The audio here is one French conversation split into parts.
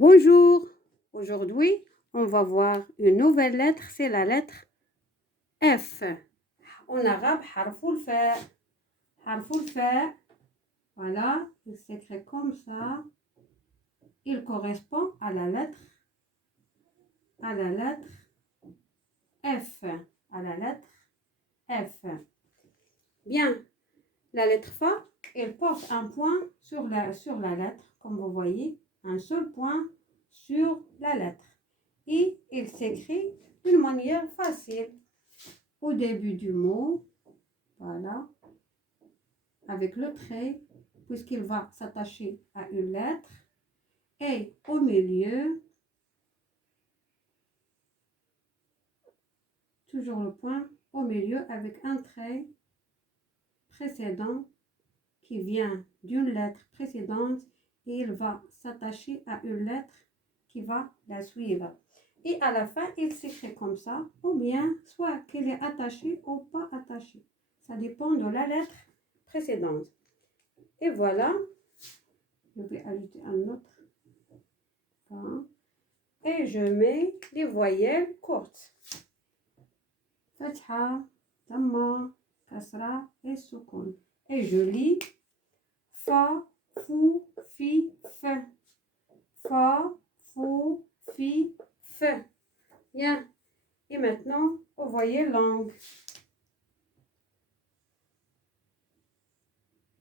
Bonjour, aujourd'hui on va voir une nouvelle lettre, c'est la lettre F. En arabe, harfoul fa. Harfoul fa, voilà, il s'écrit comme ça. Il correspond à la lettre F. À la lettre F. Bien, la lettre F, elle porte un point sur la lettre, comme vous voyez, un seul point sur la lettre. Et il s'écrit d'une manière facile. Au début du mot, voilà, avec le trait, puisqu'il va s'attacher à une lettre. Et au milieu, toujours le point au milieu avec un trait précédent qui vient d'une lettre précédente et il va s'attacher à une lettre qui va la suivre. Et à la fin, il s'écrit comme ça, ou bien soit qu'elle est attachée ou pas attachée. Ça dépend de la lettre précédente. Et voilà, je vais ajouter un autre point. Et je mets les voyelles courtes. Fatha, Dhamma, Kasra et Sukun. Et je lis Fa, Fou, Fi, Fe. Fa, Fou, Fi, Fe. Bien. Et maintenant, vous voyez langue.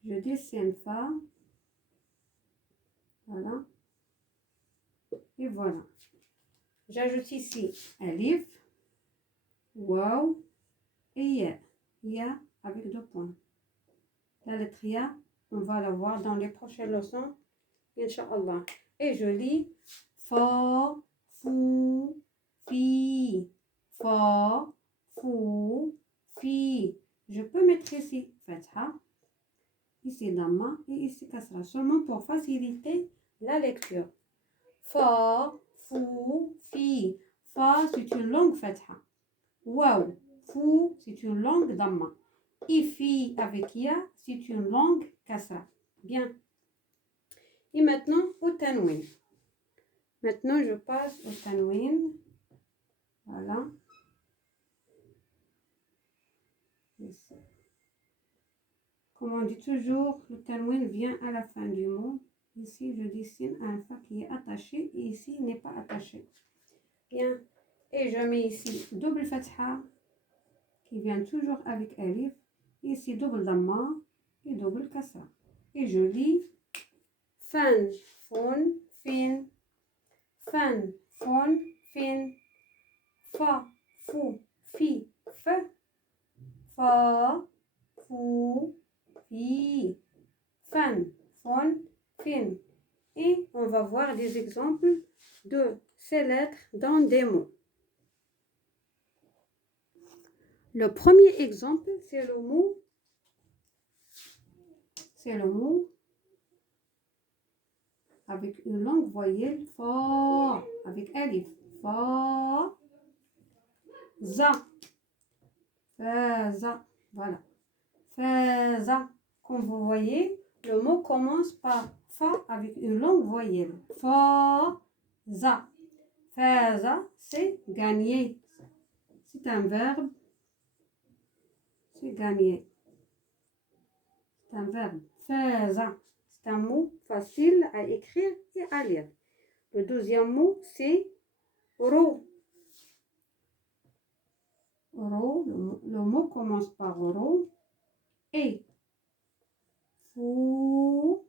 Je dessine Fa. Voilà. Et voilà. J'ajoute ici Alif, Waw et Ya. Ya avec 2 points. La lettre Ya, on va la voir dans les prochaines leçons, Inch'Allah. Et je lis Fa, Fou, Fi. Fa, Fou, Fi. Je peux mettre ici Fatha, ici Dhamma et ici Kasra, seulement pour faciliter la lecture. Fa, Fou, Fi. Fa, c'est une longue Fatha. Waw, Fou, c'est une longue Dhamma. Et Fi avec Ya, c'est une longue Kasra. Bien. Et maintenant, au tanwin. Maintenant, je passe au tanwin. Voilà. Ici. Comme on dit toujours, le tanwin vient à la fin du mot. Ici, je dessine un fa qui est attaché et ici, il n'est pas attaché. Bien. Et je mets ici double fatha qui vient toujours avec alif. Ici, double dhamma et double kasra. Et je lis fan, fon, fin. Fan, fon, fin. Fa, fou, fi, fe. Fa, fou, fi. Fan, fon, fin. Et on va voir des exemples de ces lettres dans des mots. Le premier exemple, c'est le mot avec une longue voyelle, fa, avec alif, fa, za, faza, voilà, faza. Comme vous voyez, le mot commence par fa avec une longue voyelle, fa, za. Faza, c'est gagner. C'est un verbe, c'est gagner. C'est un verbe, faza. C'est un mot facile à écrire et à lire. Le deuxième mot, c'est ro. Ro, le mot commence par ro. Et fou,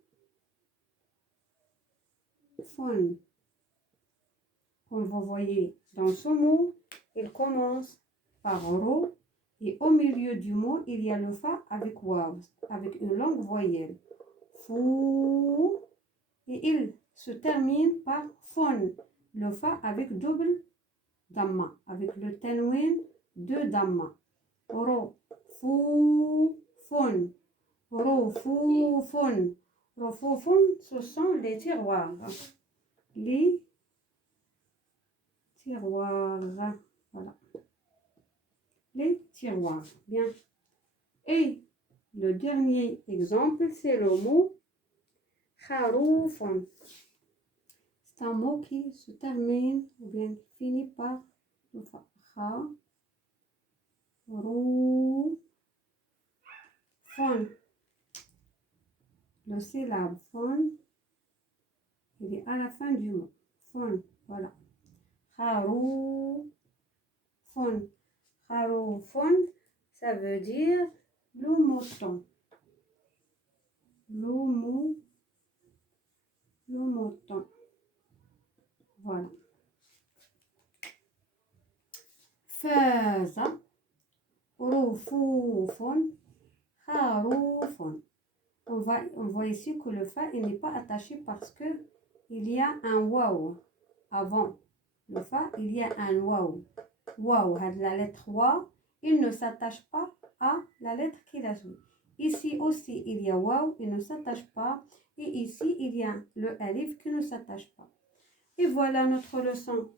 fon. Comme vous voyez dans ce mot, il commence par ro. Et au milieu du mot, il y a le fa avec waw, avec une longue voyelle. Fou. Et il se termine par fon. Le fa avec double dhamma, avec le tanwin de dhamma. Ro, fou, fon. Ro, fou, fon. Ro, fou, fon, ce sont les tiroirs. Les tiroirs. Voilà. Les tiroirs. Bien. Et le dernier exemple, c'est le mot kharoufon. un mot qui se termine ou bien finit par le fa. Kha, rou, fon. Le syllabe fon, il est à la fin du mot. Fon, voilà. Kharou, fon. Kharou, fon, ça veut dire le mouton. Le mouton. Voilà. Faza, roufoufoun, kharoufoun. On voit ici que le fa il n'est pas attaché parce que il y a un waouh avant. Le fa, il y a un waouh. Waouh, la lettre wa, il ne s'attache pas à la lettre qui la suit. Ici aussi, il y a waouh, il ne s'attache pas. Et ici, il y a le alif qui ne s'attache pas. Et voilà, notre leçon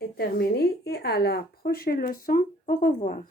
est terminée. Et à la prochaine leçon, au revoir.